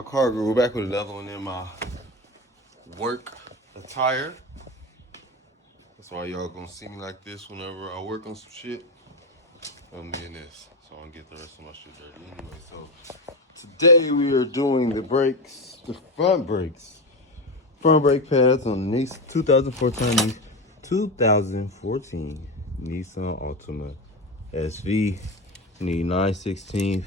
y'all, Cargo. We're back with another one in my work attire. That's why y'all gonna see me like this whenever I work on some shit. I'm doing this, so I don't get the rest of my shit dirty anyway. So today we are doing the brakes, the front brake pads on the Nissan 2014 Nissan Altima SV. You need 9/16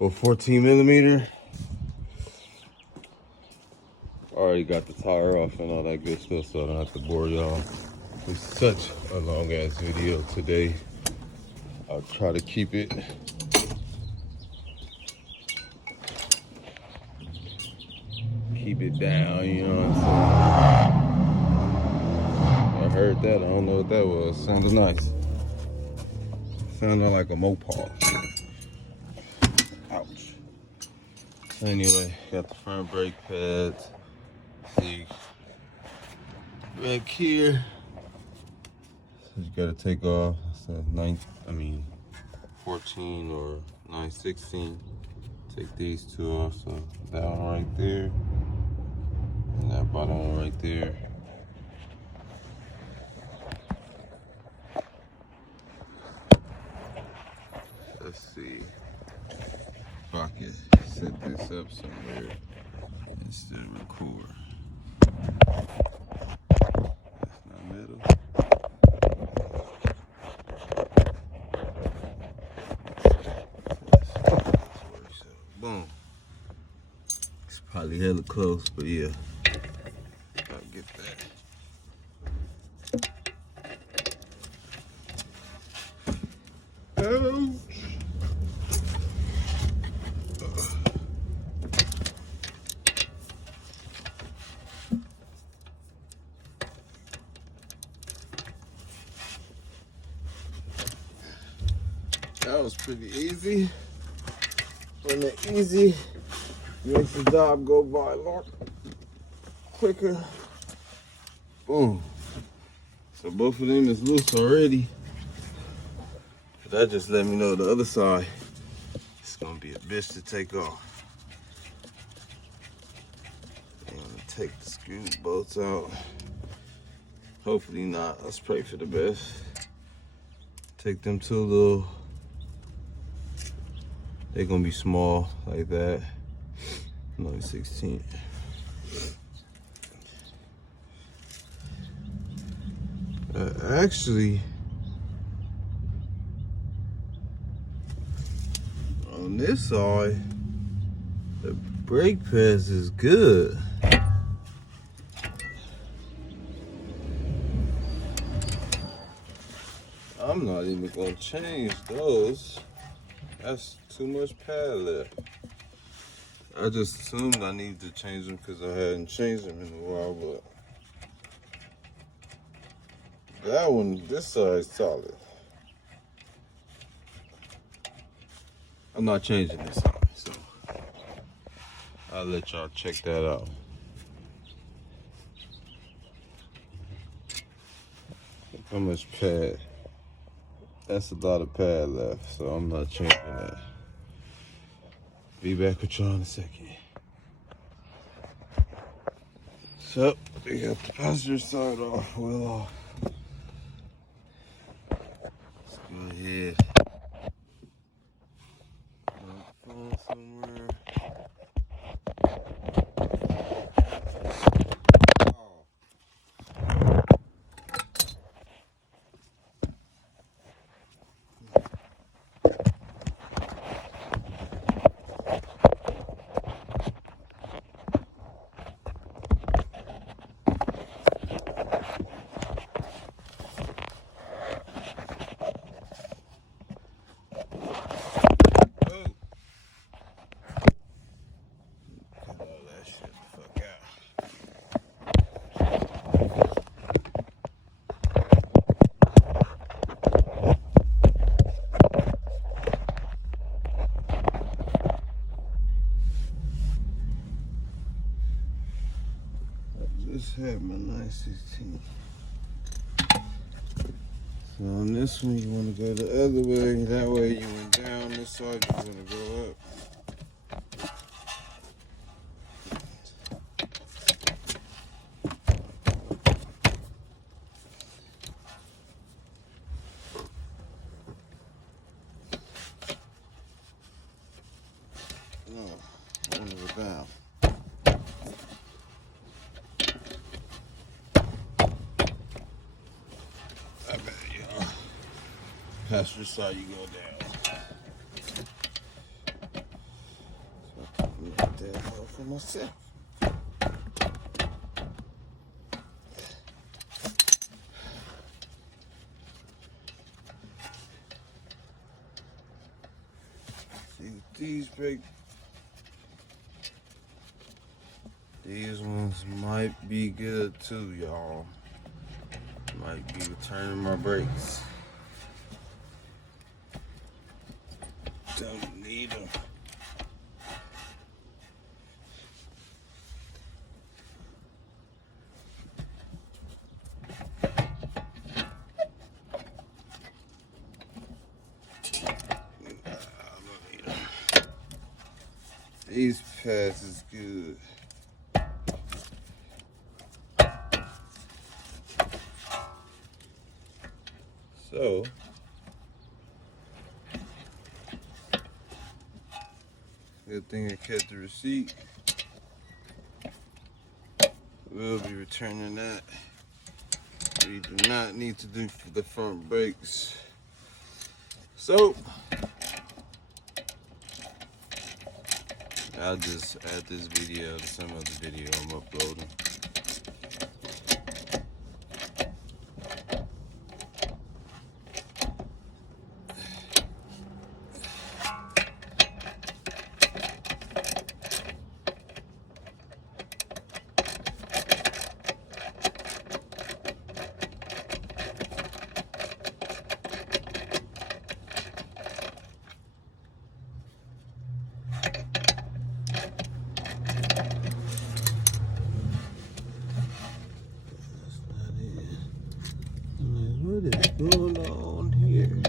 or 14 millimeter. Already got the tire off and all that good stuff, so I don't have to bore y'all with such a long ass video today. I'll try to keep it down, you know what I'm saying? I heard that, I don't know what that was. Sounded nice. Sounded like a Mopar. Ouch. So anyway, got the front brake pads. See, back here, so you gotta take off. It's a 14 or 9/16. Take these two off. So that one right there, and that bottom one right there. Let's see if I can set this up somewhere instead of record. That's not metal. Boom. It's probably hella close, but yeah. I'll get that. Ouch. That was pretty easy. When they're easy, makes the job go by a lot quicker. Boom. So both of them is loose already. But that just let me know the other side, it's gonna be a bitch to take off. I'm gonna take the screw bolts out. Hopefully not. Let's pray for the best. Take them two little, they're gonna be small like that. Another 16. Actually, on this side, the brake pads is good. I'm not even gonna change those. That's too much pad left. I just assumed I needed to change them because I hadn't changed them in a while, but that one, this side is solid. I'm not changing this side, so I'll let y'all check that out. Look how much pad. That's a lot of pad left, so I'm not changing that. Be back with y'all in a second. So, we got the passenger side off, wheel off. Let's go ahead. Phone somewhere. Just had my 9/16. So on this one, you want to go the other way. That way you went down. This side, you're going to go up. down. I bet you passenger side you go down. So I can make that help for myself. See these big. These ones might be good too, y'all. Might be returning my brakes. Don't need them. These pads is good. So, good thing I kept the receipt. We'll be returning that. We do not need to do the front brakes. So, I'll just add this video to some other video I'm uploading. What is going on here?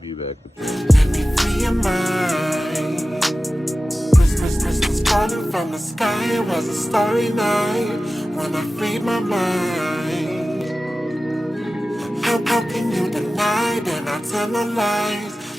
be back with you. Let me free your mind. Crystals falling from the sky. It was a starry night when I freed my mind. How can you deny that I tell no lies?